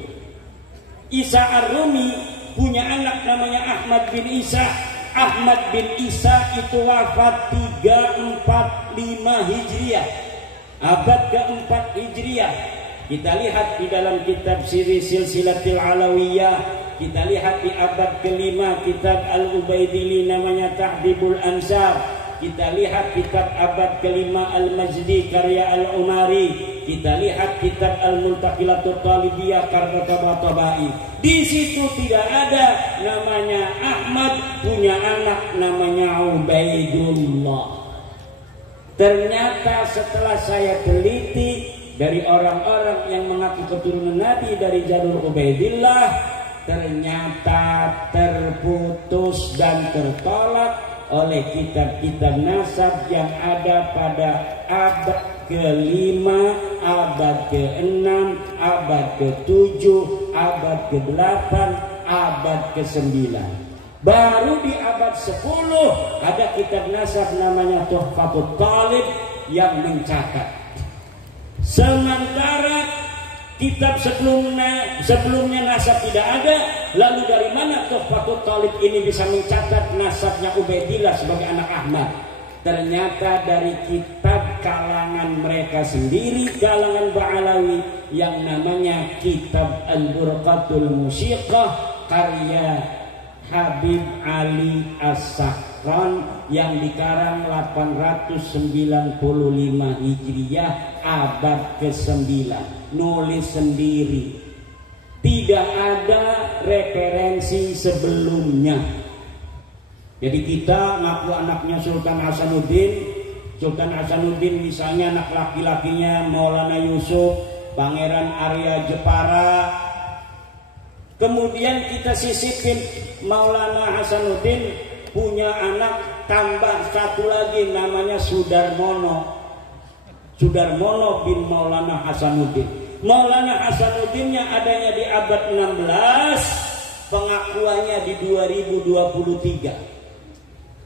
Isa Ar-Rumi punya anak namanya Ahmad bin Isa. Ahmad bin Isa itu wafat 345 Hijriah, abad ke-4 Hijriah. Kita lihat di dalam kitab Siri Silsilatil Alawiyah Kita lihat di abad kelima kitab Al-Ubaidili namanya Tahdibul Ansar. Kita lihat kitab abad kelima Al-Majdi karya Al-Umari. Kita lihat kitab Al-Multaqilatul Talibiyah karya Tabatabai. Di situ tidak ada namanya Ahmad punya anak namanya Ubaidullah. Ternyata setelah saya teliti dari orang-orang yang mengaku keturunan Nabi dari jalur Ubaidillah, ternyata terputus dan tertolak oleh kitab-kitab nasab yang ada pada abad ke-5, abad ke-6, abad ke-7, abad ke-8, abad ke-9. Baru di abad 10 ada kitab nasab namanya Tuhfatut Talib yang mencatat. Sementara kitab sebelumnya nasab tidak ada. Lalu dari mana Tuhfatut Talib ini bisa mencatat nasabnya Ubaidillah sebagai anak Ahmad? Ternyata dari kitab kalangan mereka sendiri, kalangan Ba'alawi, yang namanya kitab Al-Burqatul Musyiqah karya Habib Ali As-Sakran yang dikarang 895 Hijriyah abad ke-9. Nulis sendiri, tidak ada referensi sebelumnya. Jadi kita ngaku anaknya Sultan Hasanuddin. Sultan Hasanuddin misalnya anak laki-lakinya Maulana Yusuf, Pangeran Arya Jepara. Kemudian kita sisipin Maulana Hasanuddin punya anak tambah satu lagi namanya Sudarmono. Sudarmono bin Maulana Hasanuddin. Maulana Hasanuddinnya adanya di abad 16, pengakuannya di 2023.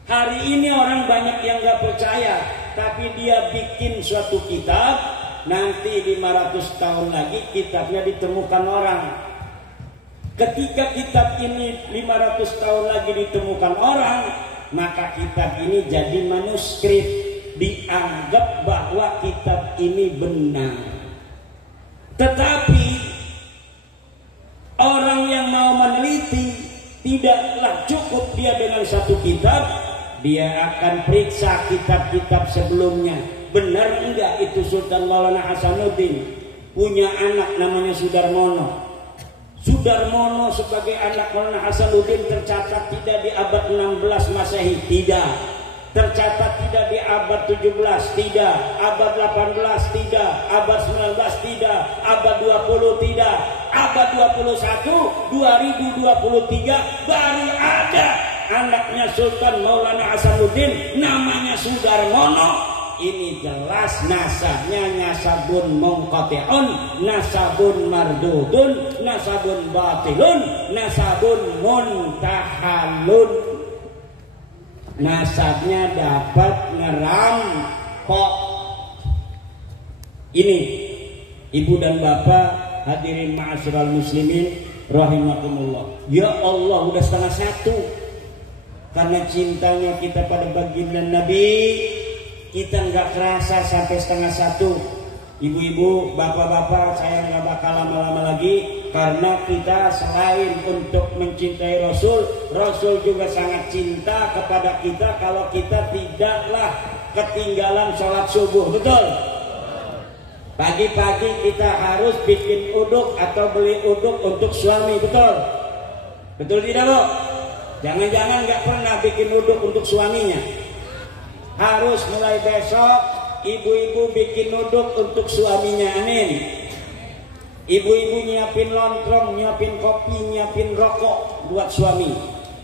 Hari ini orang banyak yang gak percaya, tapi dia bikin suatu kitab, nanti 500 tahun lagi kitabnya ditemukan orang. Ketika kitab ini 500 tahun lagi ditemukan orang, maka kitab ini jadi manuskrip, dianggap bahwa kitab ini benar. Tetapi orang yang mau meneliti tidaklah cukup dia dengan satu kitab, dia akan periksa kitab-kitab sebelumnya. Benar enggak itu Sultan Maulana Hasanuddin punya anak namanya Sudarmono? Sudarmono sebagai anak Maulana Hasanuddin tercatat tidak di abad 16 Masehi, tidak. Tercatat tidak di abad 17, tidak. Abad 18, tidak. Abad 19, tidak. Abad 20, tidak. Abad 21, 2023 baru ada anaknya Sultan Maulana Hasanuddin namanya Sudarmono. Ini jelas nasabnya nasabun munqati'un, nasabun mardudun, nasabun batilun, nasabun muntahalun. Nasabnya dapat ngerampok. Ini ibu dan bapak hadirin ma'asyiral muslimin rahimakumullah. Ya Allah, udah 1:30. Karena cintanya kita pada baginda Nabi, kita nggak kerasa sampai 1:30. Ibu-ibu, bapak-bapak, saya nggak bakal lama-lama lagi. Karena kita selain untuk mencintai Rasul, Rasul juga sangat cinta kepada kita kalau kita tidaklah ketinggalan sholat subuh. Betul? Pagi-pagi kita harus bikin uduk atau beli uduk untuk suami. Betul? Betul tidak, Bu? Jangan-jangan nggak pernah bikin uduk untuk suaminya. Harus mulai besok ibu-ibu bikin uduk untuk suaminya. Amin. Ibu-ibu nyiapin lontong, nyiapin kopi, nyiapin rokok buat suami.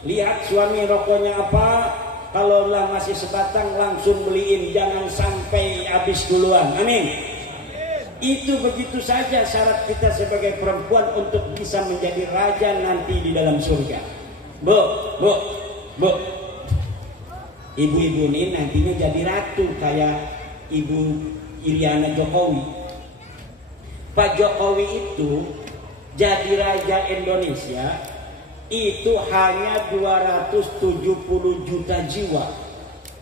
Lihat suami rokoknya apa, kalau lah masih sebatang langsung beliin, jangan sampai habis duluan. Amin. Itu begitu saja syarat kita sebagai perempuan untuk bisa menjadi raja nanti di dalam surga. Bu, ibu-ibu ini nantinya jadi ratu kayak Ibu Iriana Jokowi. Pak Jokowi itu jadi raja Indonesia itu hanya 270 juta jiwa,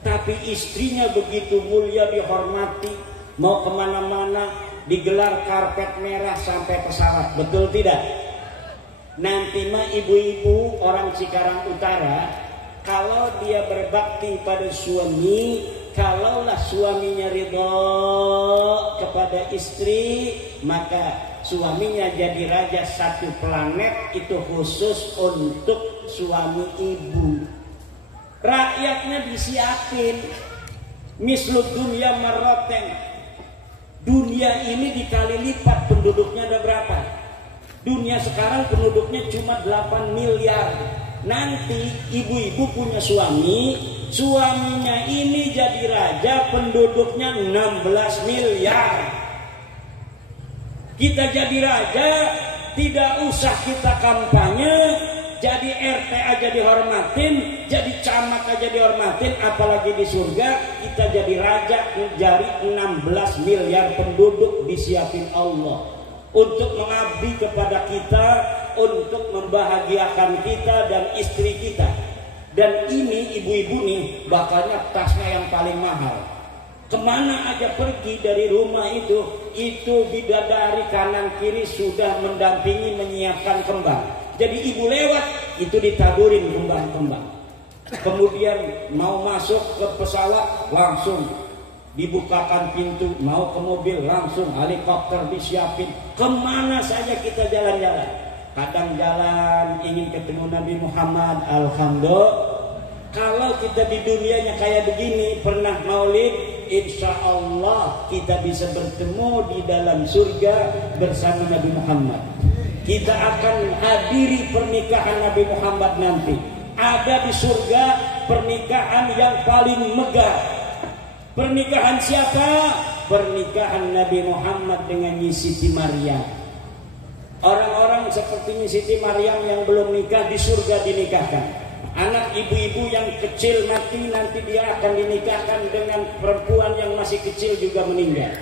tapi istrinya begitu mulia, dihormati, mau kemana-mana digelar karpet merah sampai pesawat. Betul tidak? Nanti mah ibu-ibu orang Cikarang Utara, kalau dia berbakti pada suami, kalaulah suaminya ridho kepada istri, maka suaminya jadi raja satu planet, itu khusus untuk suami ibu. Rakyatnya disiapin. Mislud dunia maroten. Dunia ini dikali lipat penduduknya ada berapa? Dunia sekarang penduduknya cuma 8 miliar. Nanti ibu-ibu punya suami, suaminya ini jadi raja, penduduknya 16 miliar. Kita jadi raja, tidak usah kita kampanye, jadi RT aja dihormatin, jadi camat aja dihormatin, apalagi di surga kita jadi raja, jadi 16 miliar penduduk disiapin Allah untuk mengabdi kepada kita, untuk membahagiakan kita dan istri kita. Dan ini ibu-ibu nih bakalnya tasnya yang paling mahal. Kemana aja pergi dari rumah itu bidadari kanan kiri sudah mendampingi menyiapkan kembang. Jadi ibu lewat itu ditaburin kembang-kembang. Kemudian mau masuk ke pesawat langsung dibukakan pintu, mau ke mobil langsung helikopter disiapin. Kemana saja kita jalan-jalan. Kadang jalan ingin ketemu Nabi Muhammad, alhamdulillah. Kalau kita di dunianya kayak begini, pernah maulid, insya Allah kita bisa bertemu di dalam surga bersama Nabi Muhammad. Kita akan hadiri pernikahan Nabi Muhammad nanti. Ada di surga pernikahan yang paling megah. Pernikahan siapa? Pernikahan Nabi Muhammad dengan Siti Maryam. Orang-orang seperti Siti Maryam yang belum nikah di surga dinikahkan. Anak ibu-ibu yang kecil mati, nanti dia akan dinikahkan dengan perempuan yang masih kecil juga meninggal.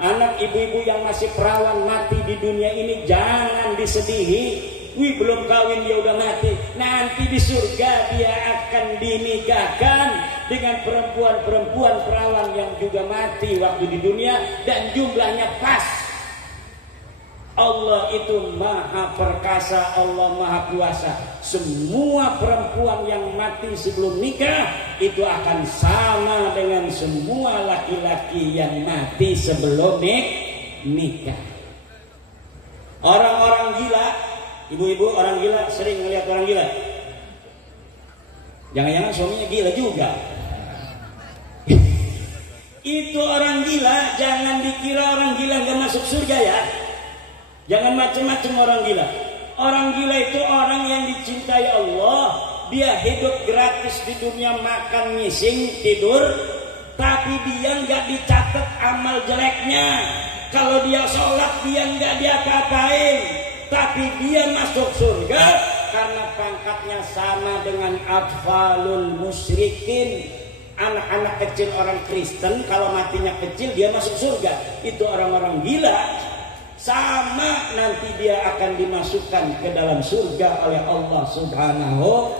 Anak ibu-ibu yang masih perawan mati di dunia ini jangan disedihi. Wih, belum kawin dia udah mati. Nanti di surga dia akan dinikahkan dengan perempuan-perempuan perawan yang juga mati waktu di dunia dan jumlahnya pas. Allah itu maha perkasa, Allah maha kuasa. Semua perempuan yang mati sebelum nikah itu akan sama dengan semua laki-laki yang mati sebelum nikah. Orang-orang gila, ibu-ibu orang gila sering ngelihat orang gila. Jangan-jangan suaminya gila juga. Itu orang gila, jangan dikira orang gila gak masuk surga ya. Jangan macam-macam orang gila. Orang gila itu orang yang dicintai Allah. Dia hidup gratis di dunia, makan, ngising, tidur. Tapi dia nggak dicatat amal jeleknya. Kalau dia sholat dia nggak diapa-apain. Tapi dia masuk surga karena pangkatnya sama dengan atfalul musyrikin. Anak-anak kecil orang Kristen kalau matinya kecil dia masuk surga. Itu orang-orang gila. Sama nanti dia akan dimasukkan ke dalam surga oleh Allah Subhanahu.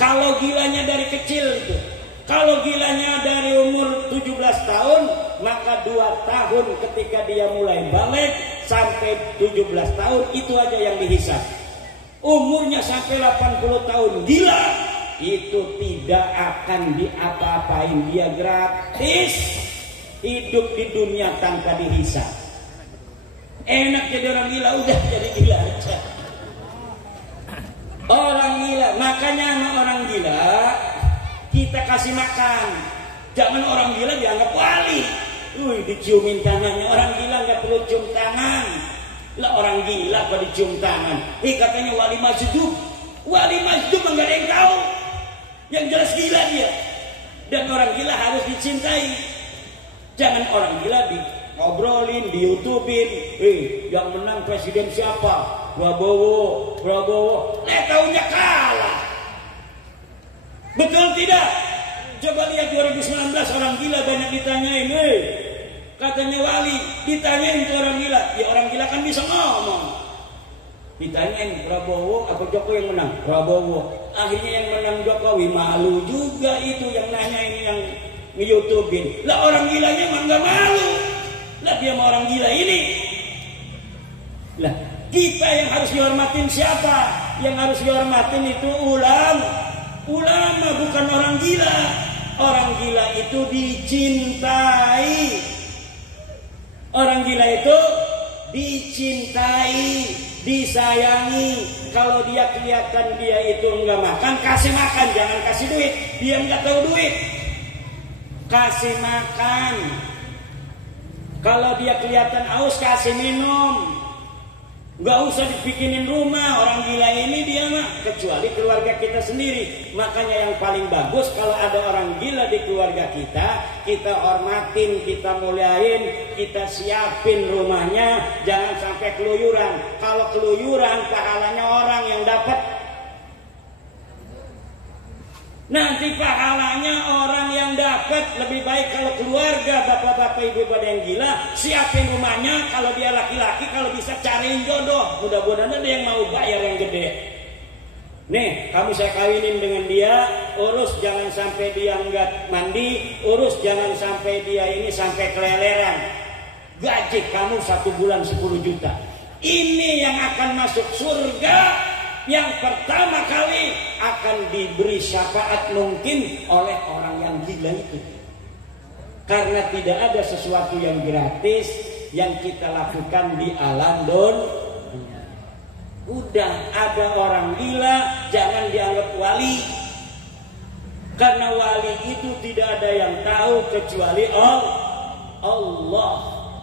Kalau gilanya dari kecil itu, kalau gilanya dari umur 17 tahun, maka 2 tahun ketika dia mulai balik sampai 17 tahun itu aja yang dihisab. Umurnya sampai 80 tahun gila, itu tidak akan diapa-apain, dia gratis hidup di dunia tanpa dihisab. Enak jadi orang gila, udah jadi gila aja. Orang gila, makanya sama orang gila kita kasih makan. Jangan orang gila dianggap wali. Diciumin tangannya. Orang gila nggak perlu cium tangan. Lah orang gila kok dicium tangan. Katanya wali masjid. Wali masjid nggak ada yang tahu. Yang jelas gila dia. Dan orang gila harus dicintai. Jangan orang gila ngobrolin, di YouTubein, yang menang presiden siapa? Prabowo. Taunya kalah. Betul tidak? Coba lihat 2019 orang gila banyak ditanyain, katanya wali, ditanyain ke orang gila. Ya orang gila kan bisa ngomong. Ditanyain Prabowo apa Jokowi yang menang? Prabowo. Akhirnya yang menang Jokowi, malu juga itu yang nanyain yang nge-YouTubein. Lah orang gilanya emang gak malu. Lah dia sama orang gila ini. Lah Kita yang harus dihormatin siapa? Yang harus dihormatin itu ulama, bukan orang gila. Orang gila itu dicintai. Orang gila itu dicintai, disayangi. Kalau dia kelihatan dia itu enggak makan, kasih makan, jangan kasih duit. Dia enggak tahu duit, kasih makan. Kalau dia kelihatan haus, kasih minum. Enggak usah dibikinin rumah. Orang gila ini dia mah, kecuali keluarga kita sendiri. Makanya yang paling bagus kalau ada orang gila di keluarga kita hormatin, kita muliain, kita siapin rumahnya, jangan sampai keluyuran. Kalau keluyuran pahalanya orang yang dapat. Nanti pahalanya orang yang dapat. Lebih baik kalau keluarga bapak-bapak ibu pada yang gila, siapin rumahnya. Kalau dia laki-laki, kalau bisa cariin jodoh. Mudah-mudahan ada yang mau bayar yang gede. Nih, kamu saya kawinin dengan dia, urus jangan sampai dia enggak mandi, urus jangan sampai dia ini sampai keleleran. Gaji kamu 1 bulan 10 juta. Ini yang akan masuk surga. Yang pertama kali akan diberi syafaat mungkin oleh orang yang gila itu. Karena tidak ada sesuatu yang gratis yang kita lakukan di alam dunia. Udah ada orang gila, jangan dianggap wali. Karena wali itu tidak ada yang tahu kecuali Allah.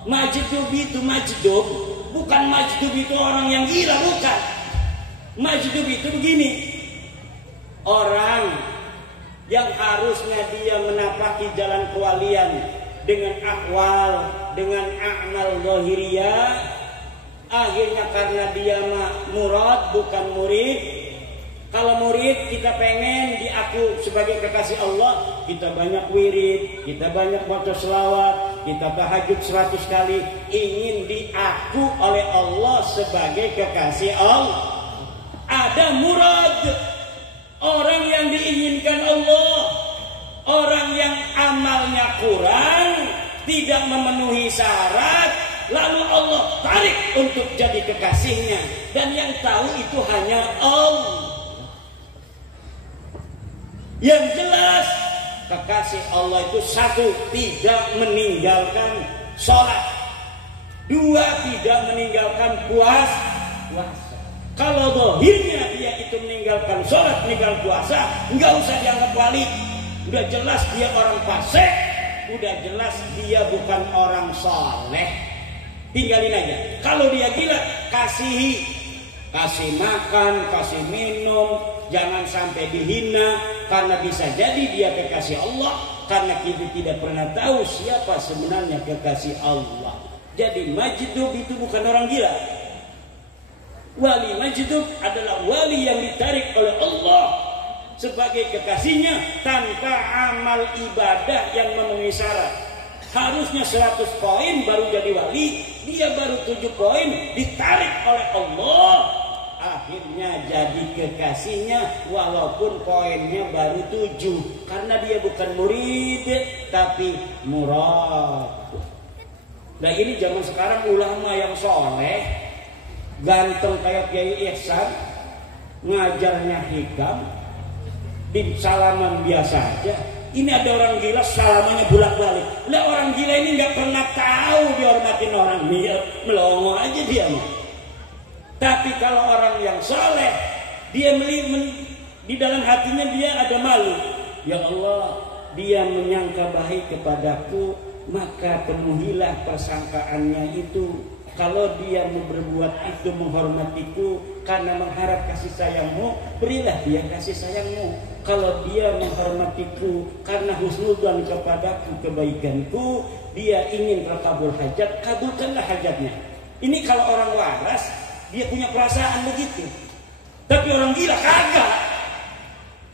Majdub itu majdub, bukan majdub itu orang yang gila, bukan. Majdub itu begini, orang yang harusnya dia menapaki jalan kewalian dengan akwal, dengan amal zahiriyah, akhirnya karena dia murad bukan murid. Kalau murid kita pengen diaku sebagai kekasih Allah, kita banyak wirid, kita banyak baca selawat, kita tahajud 100 kali, ingin diaku oleh Allah sebagai kekasih Allah. Ada murad, orang yang diinginkan Allah, orang yang amalnya kurang, tidak memenuhi syarat, lalu Allah tarik untuk jadi kekasihnya, dan yang tahu itu hanya Allah. Yang jelas kekasih Allah itu 1, tidak meninggalkan sholat, 2, tidak meninggalkan puasa. Kalau zahirnya dia itu meninggalkan sholat, meninggalkan puasa, enggak usah dianggap wali. Udah jelas dia orang fasik, udah jelas dia bukan orang soleh. Tinggalin aja. Kalau dia gila, kasih makan, kasih minum, jangan sampai dihina. Karena bisa jadi dia kekasih Allah, karena kita tidak pernah tahu siapa sebenarnya kekasih Allah. Jadi majdub itu bukan orang gila. Wali majdub adalah wali yang ditarik oleh Allah sebagai kekasihnya tanpa amal ibadah yang memenuhi syarat. Harusnya 100 poin baru jadi wali, dia baru 7 poin ditarik oleh Allah, akhirnya jadi kekasihnya walaupun poinnya baru 7, karena dia bukan murid tapi murad. Nah ini zaman sekarang ulama yang soleh, ganteng kayak Kiai Ihsan, ngajarnya hikam, di salaman biasa aja. Ini ada orang gila salamannya bolak-balik. Lah orang gila ini nggak pernah tahu dihormatin orang, melongo aja dia. Tapi kalau orang yang soleh, dia di dalam hatinya dia ada malu. Ya Allah, dia menyangka baik kepadaku, maka penuhilah persangkaannya itu. Kalau dia mau berbuat itu menghormatiku karena mengharap kasih sayangmu, berilah dia kasih sayangmu. Kalau dia menghormatiku karena husnudzon kepadaku, kebaikanku, dia ingin terkabul hajat, kabulkanlah hajatnya. Ini kalau orang waras, dia punya perasaan begitu. Tapi orang gila kagak.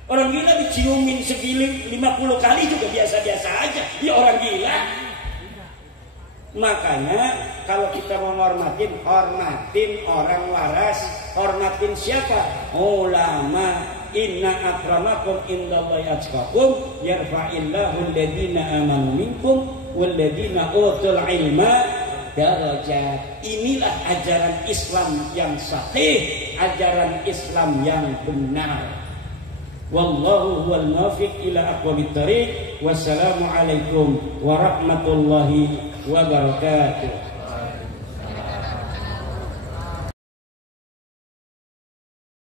Orang gila diciumin segiling 50 kali juga biasa-biasa aja. Dia orang gila. Makanya kalau kita mau hormatin orang waras. Hormatin siapa? Ulama. Inna akramakum indallahi atqakum yarfa'illahu alladhina amanu minkum walladhina utul ilma darajat. Inilah ajaran Islam yang sahih, ajaran Islam yang benar. Wallahu huwal muwaffiq ila aqwamit thariq. Wassalamualaikum warahmatullahi wabarakatuh.